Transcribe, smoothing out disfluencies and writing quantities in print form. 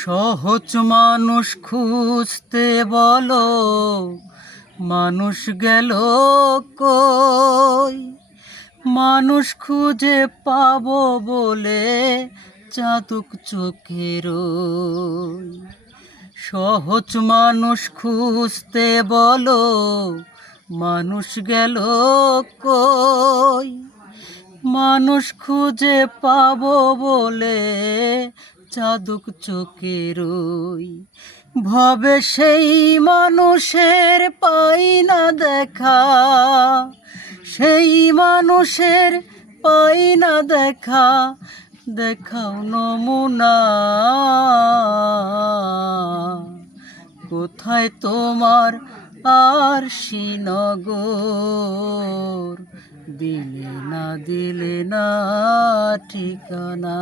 সহজ মানুষ খুঁজতে বলো, মানুষ গেল কই? মানুষ খুঁজে পাবো বলে চাতক চোখের সহজ মানুষ খুঁজতে বলো, মানুষ গেল কই? মানুষ খুঁজে পাবো বলে চাদক চোখের ভবে সেই মানুষের পাই না দেখা, সেই মানুষের পাই না দেখা। দেখাও নমুনা, কোথায় তোমার আর শ্রীনগর? দিলে না ঠিকানা।